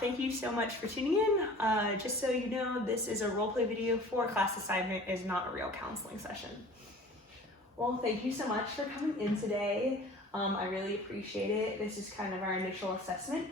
Thank you so much for tuning in. Just so you know, this is a roleplay video for class assignment, is not a real counseling session. Well, thank you so much for coming in today. I really appreciate it. This is kind of our initial assessment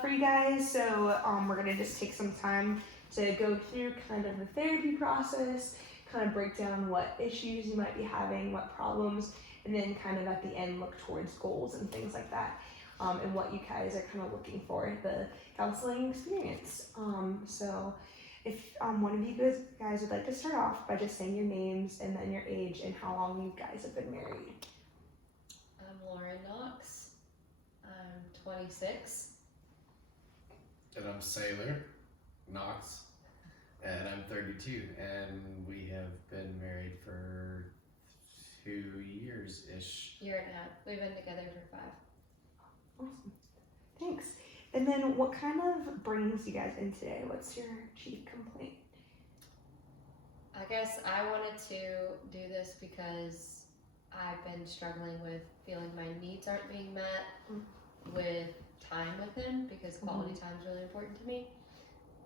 for you guys. So we're gonna just take some time to go through kind of the therapy process, kind of break down what issues you might be having, what problems, and then kind of at the end look towards goals and things like that. And what you guys are kind of looking for in the counseling experience. So if one of you guys would like to start off by just saying your names and then your age and how long you guys have been married. I'm Lauren Knox. I'm 26. And I'm Sailor Knox, and I'm 32, and we have been married for 2 years-ish. Year and a half. We've been together for 5. Awesome. Thanks. And then what kind of brings you guys in today? What's your chief complaint? I guess I wanted to do this because I've been struggling with feeling my needs aren't being met with time with him, because quality time is really important to me.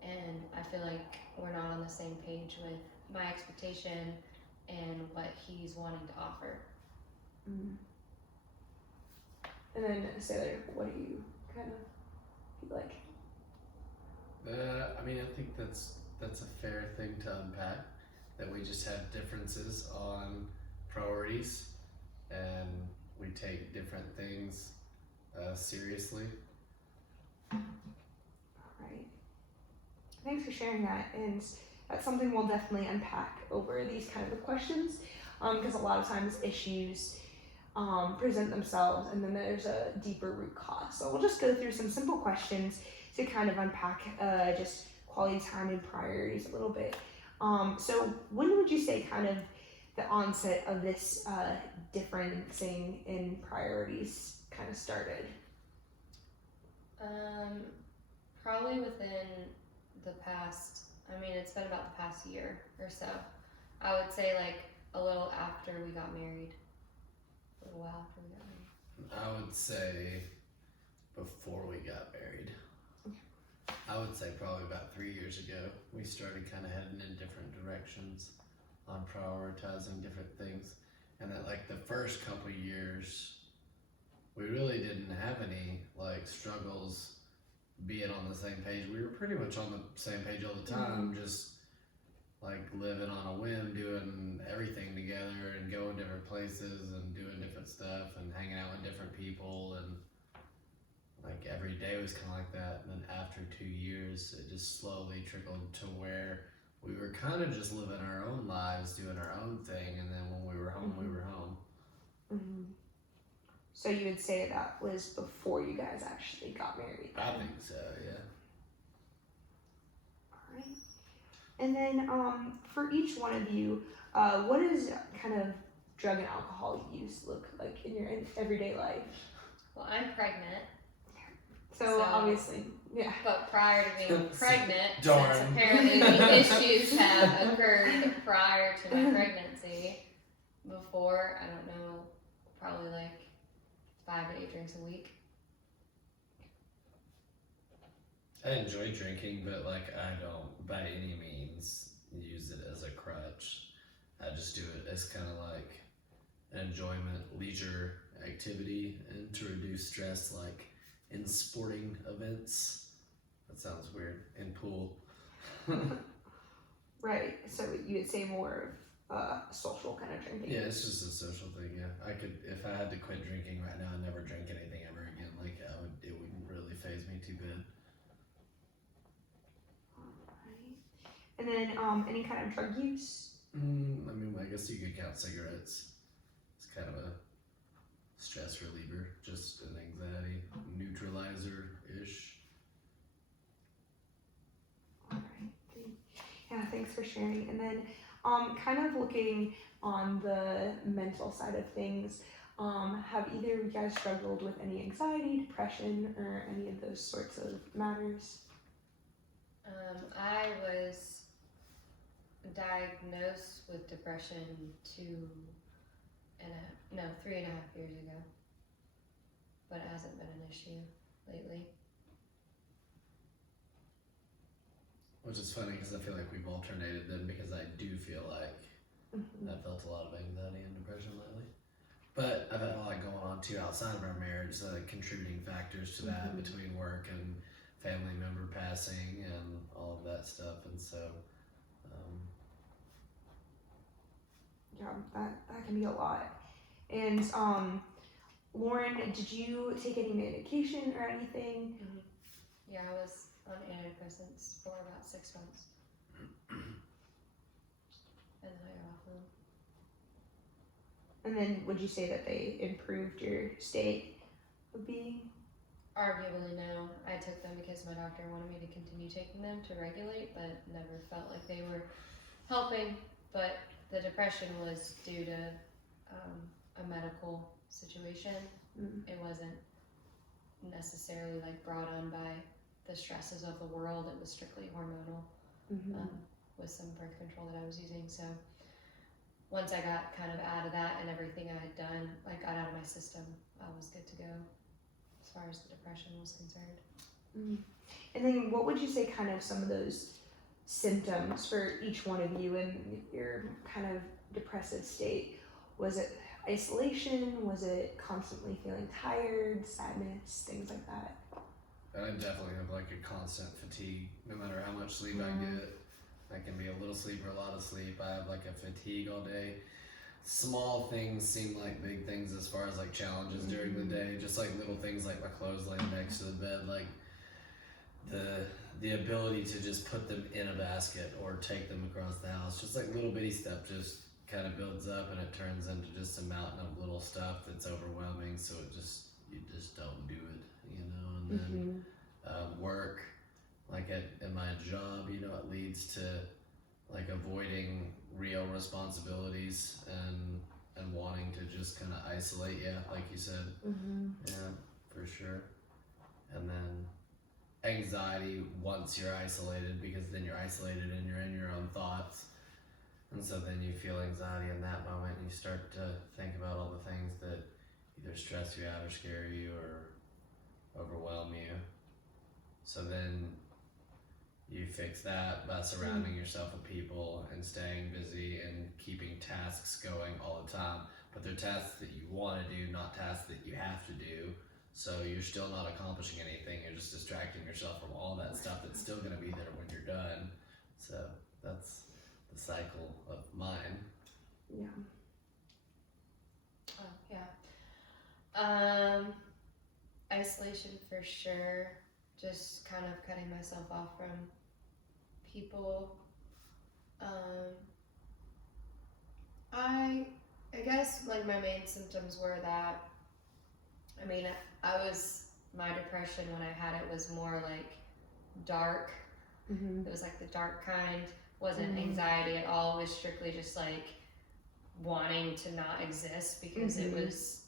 And I feel like we're not on the same page with my expectation and what he's wanting to offer. And then Sailor, what do you kind of like? I mean, I think that's a fair thing to unpack, that we just have differences on priorities and we take different things seriously. All right. Thanks for sharing that, and that's something we'll definitely unpack over these kind of questions, because a lot of times issues present themselves and then there's a deeper root cause. So we'll just go through some simple questions to kind of unpack just quality time and priorities a little bit. So when would you say kind of the onset of this differencing in priorities kind of started? Probably within the past, it's been about the past year or so. I would say like a little after we got married. A little while after we got married. I would say before we got married. I would say probably about 3 years ago, we started kind of heading in different directions on prioritizing different things. And that like the first couple years, we really didn't have any like struggles being on the same page. We were pretty much on the same page all the time, just like living on a whim, doing everything together and going different places and doing different stuff and hanging out with different people, and like every day was kind of like that. And then after 2 years, it just slowly trickled to where we were kind of just living our own lives, doing our own thing, and then when we were home, we were home. So you would say that was before you guys actually got married? I think so, yeah. Alright. And then for each one of you, what does kind of drug and alcohol use look like in your everyday life? Well, I'm pregnant. So obviously, yeah. But prior to being pregnant, Darn. since apparently the issues have occurred prior to my pregnancy, before, I don't know, probably like 5 to 8 drinks a week. I enjoy drinking, but like I don't by any means use it as a crutch. I just do it as kind of like an enjoyment, leisure activity, and to reduce stress, like in sporting events. That sounds weird. In pool. Right. So you would say more of social kind of drinking. Yeah, it's just a social thing. Yeah, I could, if I had to quit drinking right now and never drink anything ever again, like it wouldn't really faze me too bad. Alright. And then any kind of drug use? I guess you could count cigarettes. It's kind of a stress reliever, just an anxiety neutralizer-ish. Alright. Yeah, thanks for sharing. And then kind of looking on the mental side of things, have either of you guys struggled with any anxiety, depression, or any of those sorts of matters? I was diagnosed with depression 3.5 years ago, but it hasn't been an issue lately. Which is funny because I feel like we've alternated them because I do feel like I've felt a lot of anxiety and depression lately. But I've had a lot going on too outside of our marriage, contributing factors to that between work and family member passing and all of that stuff. And so, Yeah, that can be a lot. And Lauren, did you take any medication or anything? Yeah, I was on antidepressants for about 6 months. And then I got off of them. And then would you say that they improved your state of being? Arguably no. I took them because my doctor wanted me to continue taking them to regulate, but never felt like they were helping. But the depression was due to a medical situation. It wasn't necessarily like brought on by the stresses of the world. It was strictly hormonal with some birth control that I was using. So once I got kind of out of that and everything I had done, like got out of my system, I was good to go as far as the depression was concerned. And then what would you say kind of some of those symptoms for each one of you in your kind of depressive state? Was it isolation? Was it constantly feeling tired, sadness, things like that? I definitely have like a constant fatigue, no matter how much sleep I get. I can be a little sleep or a lot of sleep. I have like a fatigue all day. Small things seem like big things as far as like challenges during the day. Just like little things like my clothes laying next to the bed, like the ability to just put them in a basket or take them across the house. Just like little bitty stuff just kind of builds up and it turns into just a mountain of little stuff that's overwhelming. So you just don't do it, you know. And then work, like at my job, you know, it leads to like avoiding real responsibilities and wanting to just kind of isolate, like you said. Yeah, for sure. And then anxiety once you're isolated, because then you're isolated and you're in your own thoughts, and so then you feel anxiety in that moment and you start to think about all the things that either stress you out or scare you or overwhelm you. So then you fix that by surrounding yourself with people and staying busy and keeping tasks going all the time. But they're tasks that you want to do, not tasks that you have to do. So you're still not accomplishing anything. You're just distracting yourself from all that stuff that's still going to be there when you're done. So that's the cycle of mine. Yeah. Oh, yeah. Isolation for sure. Just kind of cutting myself off from people. I guess like my main symptoms were that, I mean, my depression when I had it was more like dark. It was like the dark kind. Wasn't anxiety at all. It was strictly just like wanting to not exist because it was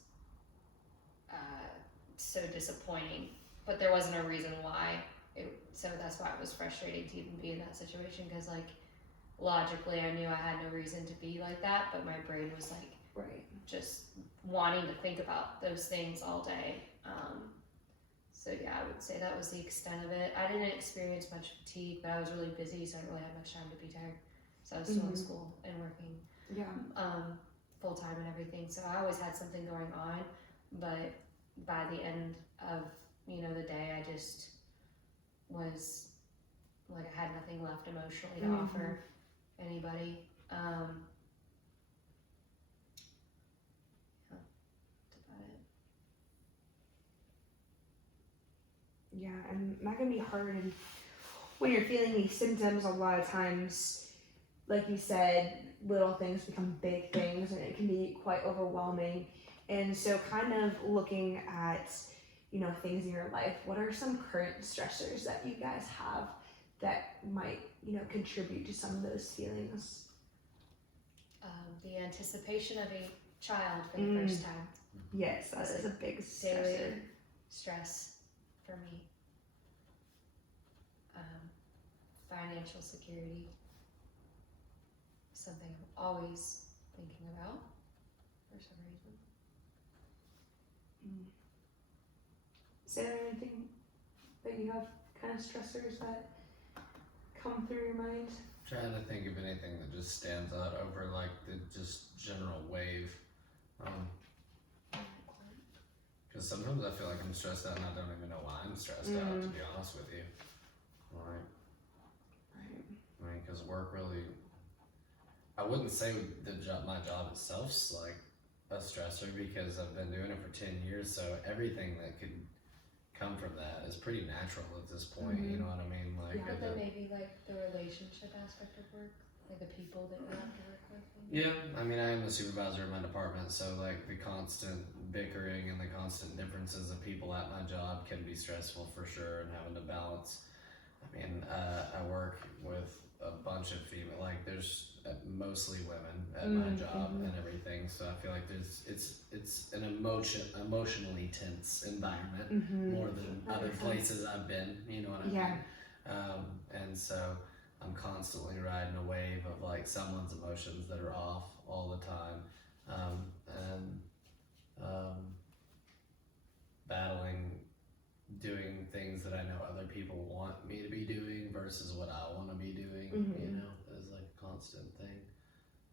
so disappointing. But there wasn't a reason why. So that's why it was frustrating to even be in that situation, because like logically I knew I had no reason to be like that, but my brain was like just wanting to think about those things all day. So yeah, I would say that was the extent of it. I didn't experience much fatigue, but I was really busy, so I didn't really have much time to be tired. So I was still in school and working full time and everything. So I always had something going on, but by the end of the day, I just was like I had nothing left emotionally to offer anybody. Yeah, that's about it. Yeah, and that can be hard. And when you're feeling these symptoms, a lot of times, like you said, little things become big things, and it can be quite overwhelming. And so, kind of looking at things in your life, what are some current stressors that you guys have that might contribute to some of those feelings? The anticipation of a child for the first time. Yes, that is a big stressor. Stress for me. Financial security, something I'm always thinking about for some reason. Is there anything that you have kind of stressors that come through your mind? Trying to think of anything that just stands out over like the just general wave. Because sometimes I feel like I'm stressed out and I don't even know why I'm stressed out, to be honest with you. Right. I mean, because work really, I wouldn't say my job itself's like a stressor because I've been doing it for 10 years, so everything that could come from that is pretty natural at this point, you know what I mean? Like, But then maybe like the relationship aspect of work, like the people that you have to work with. yeah, I mean, I am the supervisor of my department, so like the constant bickering and the constant differences of people at my job can be stressful for sure, and having to balance. I mean, I work with a bunch of female, like there's mostly women at my job and everything, so I feel like it's an emotionally tense environment more than other places I've been, you know what I mean? And so I'm constantly riding a wave of like someone's emotions that are off all the time, and battling doing things that I know other people want me to be doing versus what I want to be doing, you know, is like a constant thing.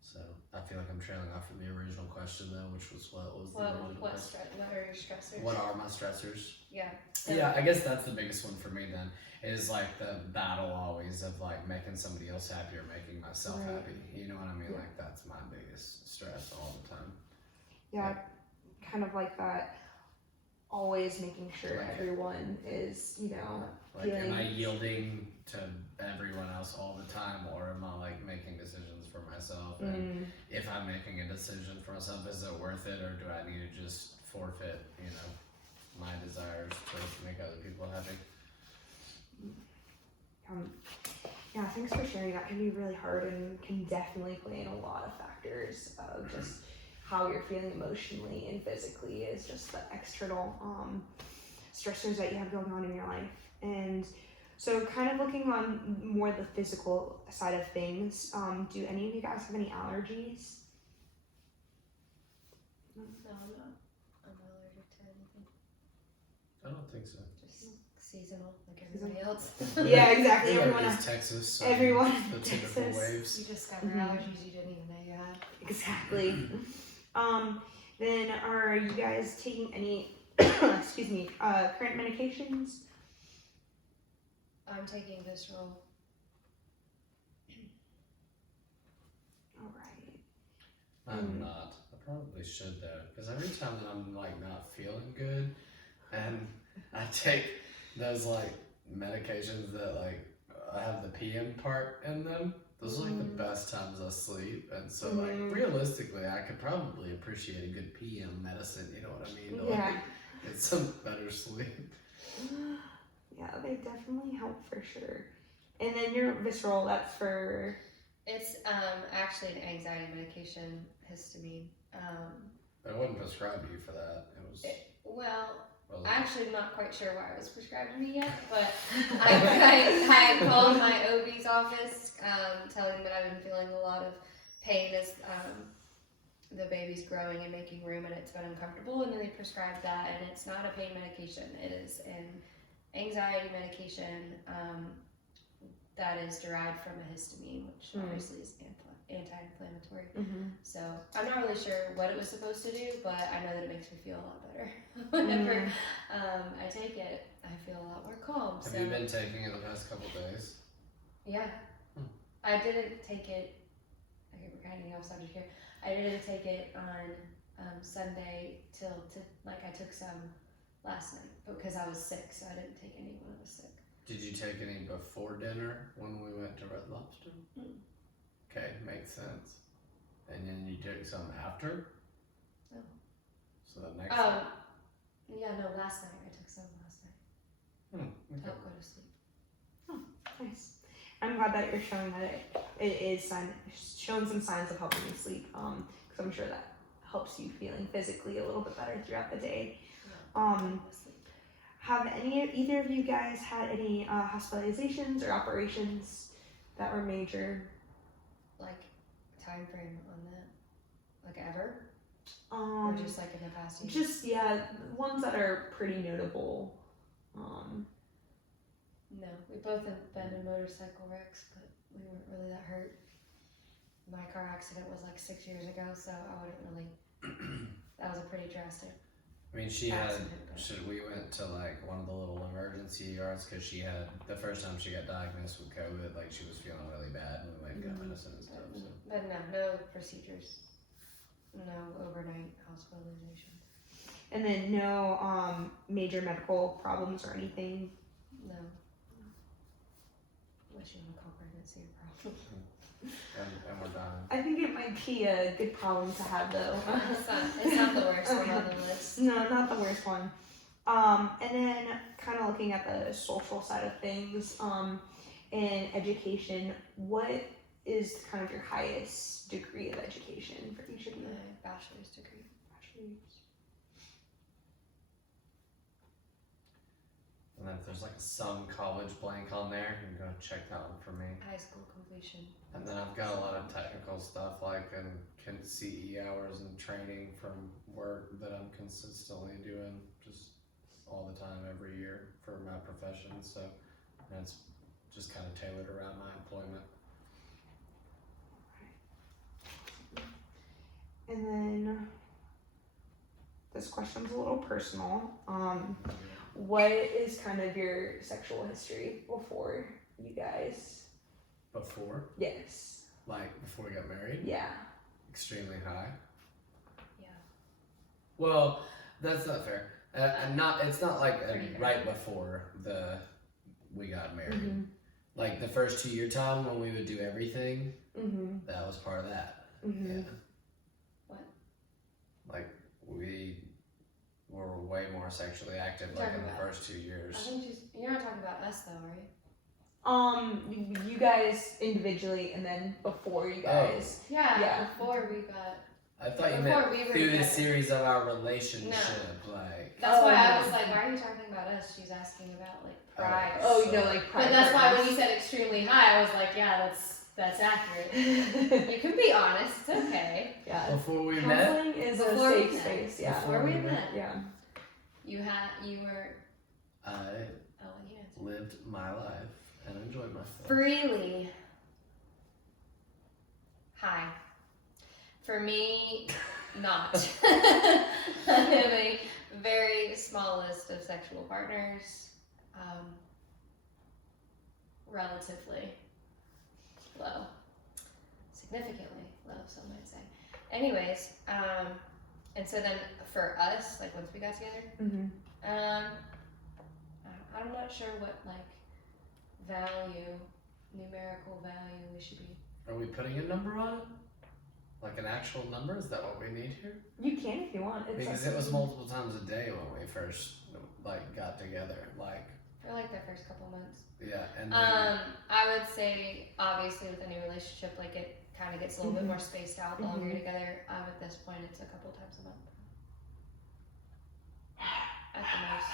So I feel like I'm trailing off from the original question though, which was what was the original question? What are your stressors? What are my stressors? Yeah. Yeah, I guess that's the biggest one for me then, is like the battle always of like making somebody else happy or making myself happy. You know what I mean? Like that's my biggest stress all the time. Yeah, kind of like that. Always making sure everyone is, you know, like, am I yielding to everyone else all the time, or am I like making decisions for myself? And if I'm making a decision for myself, is it worth it, or do I need to just forfeit, you know, my desires to make other people happy? Yeah, thanks for sharing. That can be really hard and can definitely play in a lot of factors of just how you're feeling emotionally and physically is just the external stressors that you have going on in your life. And so kind of looking on more the physical side of things, do any of you guys have any allergies? No, I'm not allergic to anything. I don't think so. Just seasonal, like everybody else. Yeah, exactly. Everyone is Texas. So everyone the typical Texas. waves. You discover allergies you didn't even know you had. Exactly. Then are you guys taking any, excuse me, current medications? I'm taking visceral. All right. I'm not. I probably should though, because every time that I'm like not feeling good, and I take those like medications that like have the PM part in them, those are like the best times I sleep. And so like realistically, I could probably appreciate a good PM medicine. You know what I mean? To, like, get some better sleep. Yeah, they definitely help for sure. And then your visceral, that's for? It's actually an anxiety medication, histamine. I wouldn't prescribe you for that. I'm actually not quite sure why it was prescribed to me yet, but I called my OB's office, telling them that I've been feeling a lot of pain as the baby's growing and making room, and it's been uncomfortable, and then they prescribed that, and it's not a pain medication. It is an anxiety medication that is derived from a histamine, which obviously is anti-inflammatory. So I'm not really sure what it was supposed to do, but I know that it makes me feel a lot better. Whenever I take it, I feel a lot more calm. Have you been taking it the past couple days? Yeah. I didn't take it, okay, we're kind of getting off subject here. I didn't take it on Sunday I took some last night because I was sick, so I didn't take any when I was sick. Did you take any before dinner when we went to Red Lobster? Okay, makes sense. And then you took some after? No. So the next night? Yeah, no, last night. I took some last night. Okay. Don't go to sleep. Oh, nice. I'm glad that you're showing that it is showing some signs of helping you sleep, because I'm sure that helps you feeling physically a little bit better throughout the day. Have either of you guys had any hospitalizations or operations that were major? Like time frame on that? Like ever? Or just like in the past year? Just ones that are pretty notable. No, we both have been in motorcycle wrecks, but we weren't really that hurt. My car accident was like 6 years ago, so I wouldn't really. That was a pretty drastic. I mean, she had. accident, but- We went to like one of the little emergency yards because she had the first time she got diagnosed with COVID. Like she was feeling really bad, and we went and got medicine and stuff. So. But no procedures, no overnight hospitalization. And then no major medical problems or anything. No. What you would call pregnancy a problem. And we're done. I think it might be a good problem to have though. It's not the worst one on the list. No, not the worst one. And then kind of looking at the social side of things, in education, what is kind of your highest degree of education for each of you? My bachelor's degree. Bachelor's. And then if there's like some college blank on there, you can go check that one for me. High school completion. And then I've got a lot of technical stuff like can CE hours and training from work that I'm consistently doing just all the time every year for my profession. So that's just kind of tailored around my employment. And then this question's a little personal. What is kind of your sexual history before you guys? Before, Yes. like before we got married, Yeah. extremely high. Yeah. Well, that's not fair. It's not like Pretty fair. right before we got married. Mm-hmm. Like the first 2 year time when we would do everything, Mm-hmm. that was part of that. Mm-hmm. Yeah. What? Like we were way more sexually active like in the first 2 I years. think you're not talking about us though, right? You guys individually, and then before you guys. Yeah. Yeah. Before we got. I thought you Before meant we were through the together. series of our relationship, like. That's Oh, why I no. was like, why are you talking about us? She's asking about like prior. Oh, So- you know, like prior But that's why when partners. you said extremely high, I was like, yeah, that's accurate. You can be honest. It's okay. Yeah. Before we met, Counseling is Before a we safe met. space. Yeah. Before we met, Yeah. you were. I Oh, you answered. lived my life and enjoyed myself. Freely. High. For me, not. I have a very small list of sexual partners. Relatively low. Significantly low, some might say. Anyways, and so then for us, like once we got together, Mm-hmm. I'm not sure what like numerical value we should be. Are we putting a number on it? Like an actual number? Is that what we need here? You can if you want. It's Because up it was to you. multiple times a day when we first like got together. Like, For like the first couple months. yeah, and then, I would say obviously with any relationship, like it kind of gets a little bit more spaced out the longer you're together. At this point, it's a couple times a month. At the most.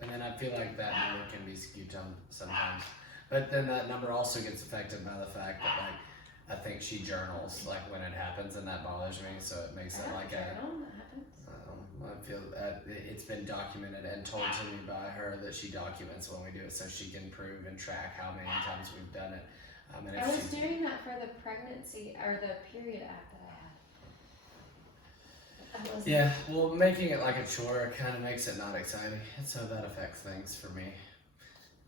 and then I feel like that number can be skewed sometimes. But then that number also gets affected by the fact that like I think she journals like when it happens, and that bothers me. So it makes it like a. That happens. I feel that it's been documented and told to me by her that she documents when we do it, so she can prove and track how many times we've done it. And if I was she- doing that for the pregnancy or the period act that I had. I wasn't- Yeah, well, making it like a chore kind of makes it not exciting, and so that affects things for me.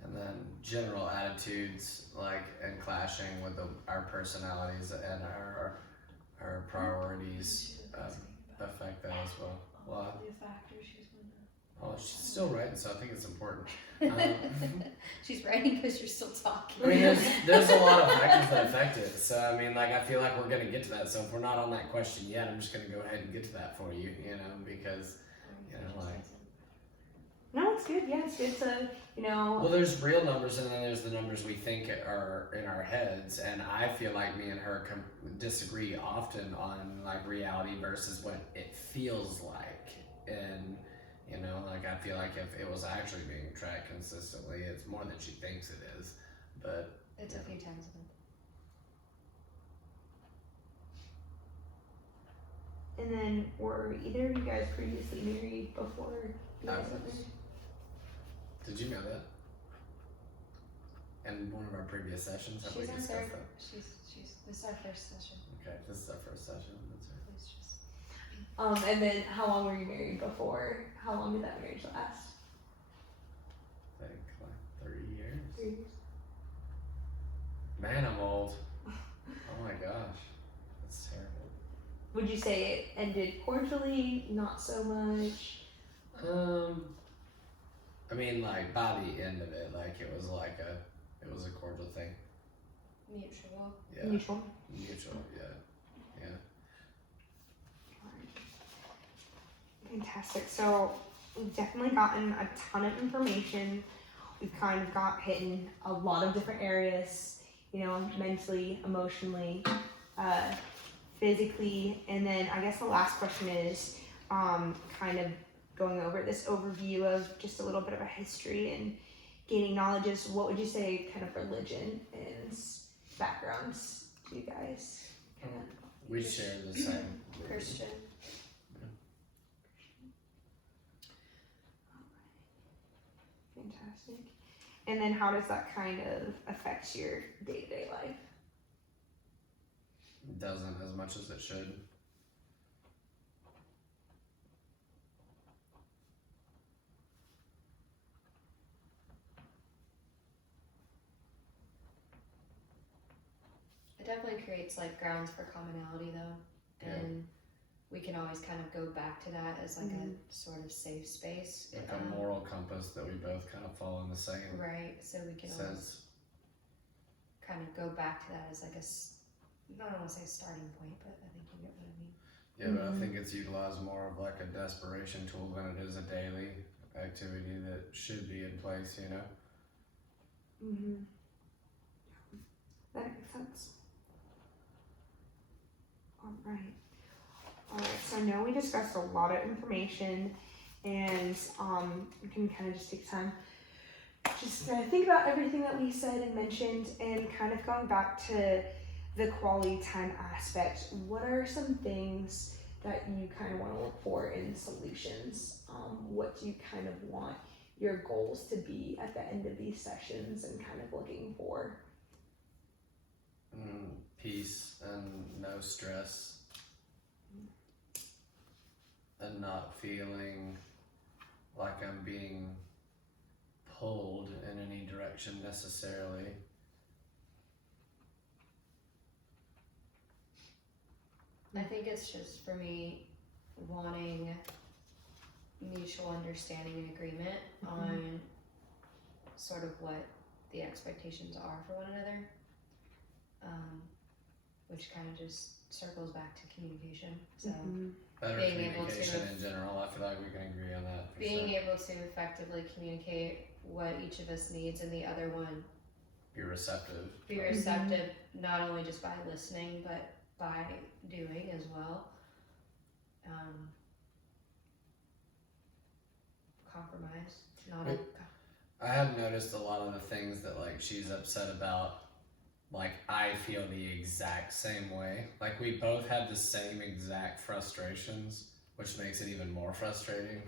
And then general attitudes, like and clashing with our personalities and our priorities affect that as well. Well, The factor she's gonna. oh, she's still writing, so I think it's important. She's writing because you're still talking. I mean, there's a lot of factors that affect it. So I mean, like I feel like we're gonna get to that. So if we're not on that question yet, I'm just gonna go ahead and get to that for you. You know, because like. No, it's good. Yeah, it's good to, Well, there's real numbers, and then there's the numbers we think are in our heads. And I feel like me and her disagree often on like reality versus what it feels like. And like I feel like if it was actually being tracked consistently, it's more than she thinks it is. But It's a few times a month. And then were either of you guys previously married before you I guys got was. married? Did you know that? In one of our previous sessions, have we She's our discussed third. that? This is our first session. Okay, this is our first session. That's right. It's just. And then how long were you married before? How long did that marriage last? I think like 30 years. 3 years. Man, I'm old. Oh my gosh, that's terrible. Would you say it ended cordially? Not so much. I mean, like by the end of it, like it was a cordial thing. Mutual. Yeah. Mutual. Mutual. Yeah. Fantastic. So we've definitely gotten a ton of information. We've kind of got hitting a lot of different areas, you know, mentally, emotionally, physically. And then I guess the last question is kind of going over this overview of just a little bit of a history and gaining knowledge is what would you say kind of religion and backgrounds do you guys kind of We share the same. Christian. fantastic. And then how does that kind of affect your day-to-day life? It doesn't as much as it should. It definitely creates like grounds for commonality though, and we can always kind of go back to that as like a sort of safe space. Like a moral compass that we both kind of fall in the same Right, so we can always sense. kind of go back to that as like I don't want to say starting point, but I think you get what I mean. Yeah, but I think it's utilized more of like a desperation tool than it is a daily activity that should be in place, you know? That makes sense. Alright, so I know we discussed a lot of information and we can kind of just take time just to think about everything that we said and mentioned and kind of going back to the quality time aspect. What are some things that you kind of want to look for in solutions? What do you kind of want your goals to be at the end of these sessions and kind of looking for? Peace and no stress. And not feeling like I'm being pulled in any direction necessarily. I think it's just for me wanting mutual understanding and agreement on sort of what the expectations are for one another, which kind of just circles back to communication. So Better being able communication to- in general, I feel like we can agree on that for being sure. able to effectively communicate what each of us needs and the other one Be receptive. be receptive, not only just by listening but by doing as well. Compromise, not a I have noticed a lot of the things that like she's upset about, like I feel the exact same way. Like we both have the same exact frustrations, which makes it even more frustrating.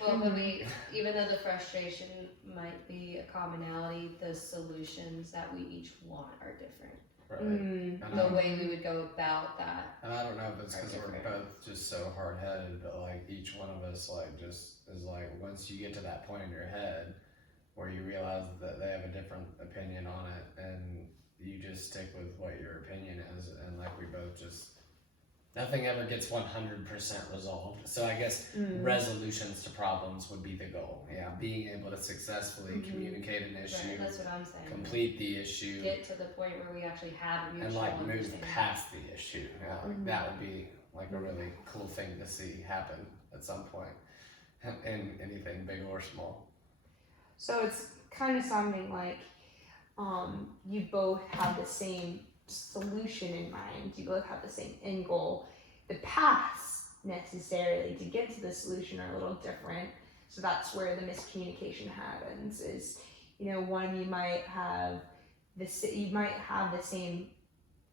well, but we, even though the frustration might be a commonality, the solutions that we each want are different. Right. And The way we would go about that. And I don't know if it's because we're different. both just so hard-headed, but like each one of us like just is like once you get to that point in your head where you realize that they have a different opinion on it and you just stick with what your opinion is, and like we both just nothing ever gets 100% resolved. So I guess resolutions to problems would be the goal. Yeah, being able to successfully communicate an issue, Right, that's what I'm saying. complete the issue, Get to the point where we actually have a and mutual like move understanding. past the issue. Yeah, like that would be like a really cool thing to see happen at some point in anything big or small. So it's kind of sounding like you both have the same solution in mind. You both have the same end goal. The paths necessarily to get to the solution are a little different. So that's where the miscommunication happens. Is, you know, one, you might have the same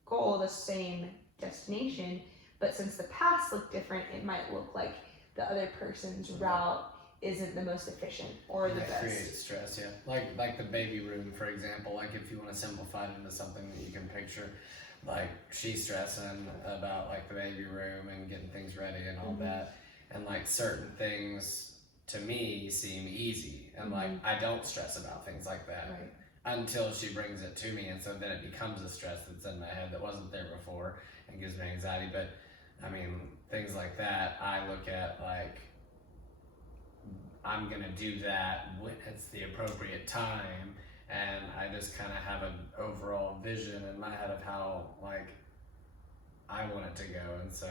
goal, the same destination, but since the paths look different, it might look like the other person's route isn't the most efficient or the that best. creates stress, yeah. Like the baby room, for example. Like if you want to simplify it into something that you can picture, like she's stressing about like the baby room and getting things ready and all that, and like certain things to me seem easy, and like I don't stress about things like that until she brings it to me, and so then it becomes a stress that's in my head that wasn't there before and gives me anxiety. But I mean, things like that I look at like I'm gonna do that when it's the appropriate time, and I just kind of have an overall vision in my head of how like I want it to go, and so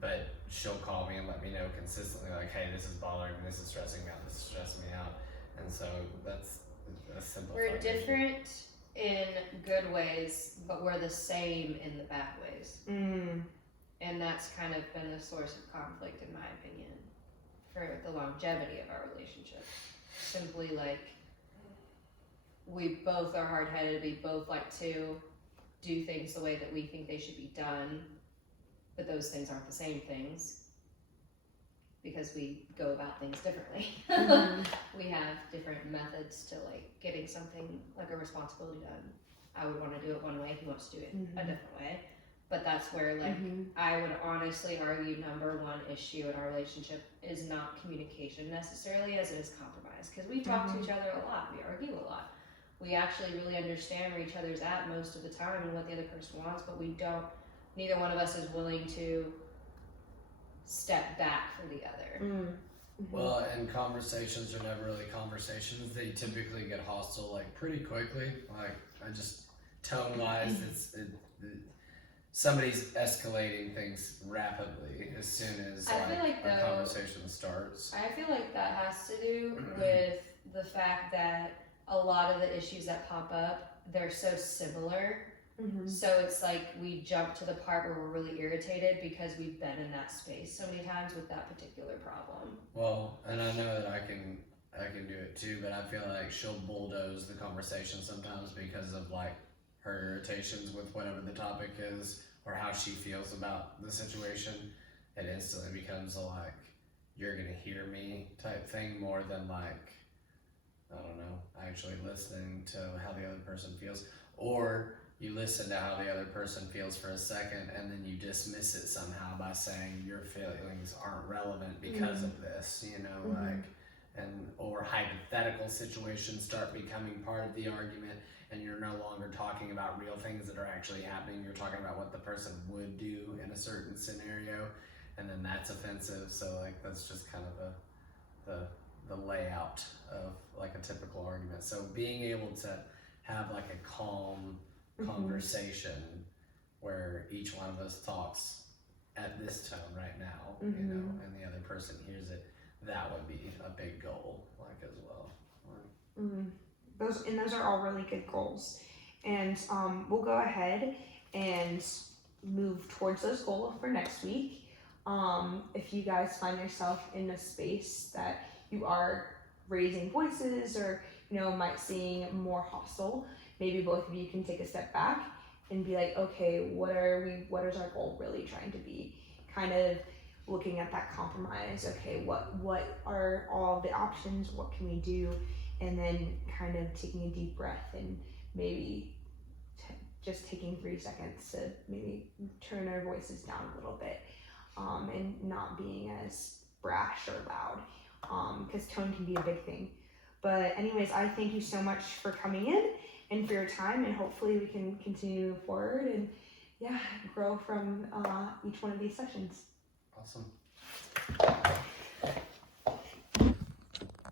but she'll call me and let me know consistently like, hey, this is bothering me, this is stressing me out, this is stressing me out, and so that's a simple. We're different in good ways, but we're the same in the bad ways. And that's kind of been the source of conflict, in my opinion, for the longevity of our relationship. Simply like, we both are hard-headed, we both like to do things the way that we think they should be done, but those things aren't the same things because we go about things differently. We have different methods to like getting something like a responsibility done. I would want to do it one way, he wants to do it a different way. But that's where like I would honestly argue number one issue in our relationship is not communication necessarily as it is compromise, because we talk to each other a lot, we argue a lot. We actually really understand where each other's at most of the time and what the other person wants, but neither one of us is willing to step back for the other. Well, and conversations are never really conversations. They typically get hostile like pretty quickly. Like I just tone-wise, somebody's escalating things rapidly as soon as a conversation starts. I feel like that has to do with the fact that a lot of the issues that pop up, they're so similar. So it's like we jump to the part where we're really irritated because we've been in that space so many times with that particular problem. Well, and I know that I can do it too, but I feel like she'll bulldoze the conversation sometimes because of like her irritations with whatever the topic is or how she feels about the situation. It instantly becomes a like, you're gonna hear me type thing more than like, I don't know, actually listening to how the other person feels. Or you listen to how the other person feels for a second and then you dismiss it somehow by saying your feelings aren't relevant because of this, you know, like, or hypothetical situations start becoming part of the argument, and you're no longer talking about real things that are actually happening. You're talking about what the person would do in a certain scenario, and then that's offensive. So like that's just kind of the layout of like a typical argument. So being able to have like a calm conversation where each one of us talks at this tone right now, you know, and the other person hears it, that would be a big goal, like as well. Those are all really good goals, and we'll go ahead and move towards those goals for next week. If you guys find yourself in a space that you are raising voices or might seem more hostile, maybe both of you can take a step back and be like, okay, what is our goal really trying to be? Kind of looking at that compromise. Okay, what are all the options? What can we do? And then kind of taking a deep breath and maybe just taking 3 seconds to maybe turn our voices down a little bit, and not being as brash or loud, because tone can be a big thing. But anyways, I thank you so much for coming in and for your time, and hopefully we can continue forward and grow from each one of these sessions. Awesome.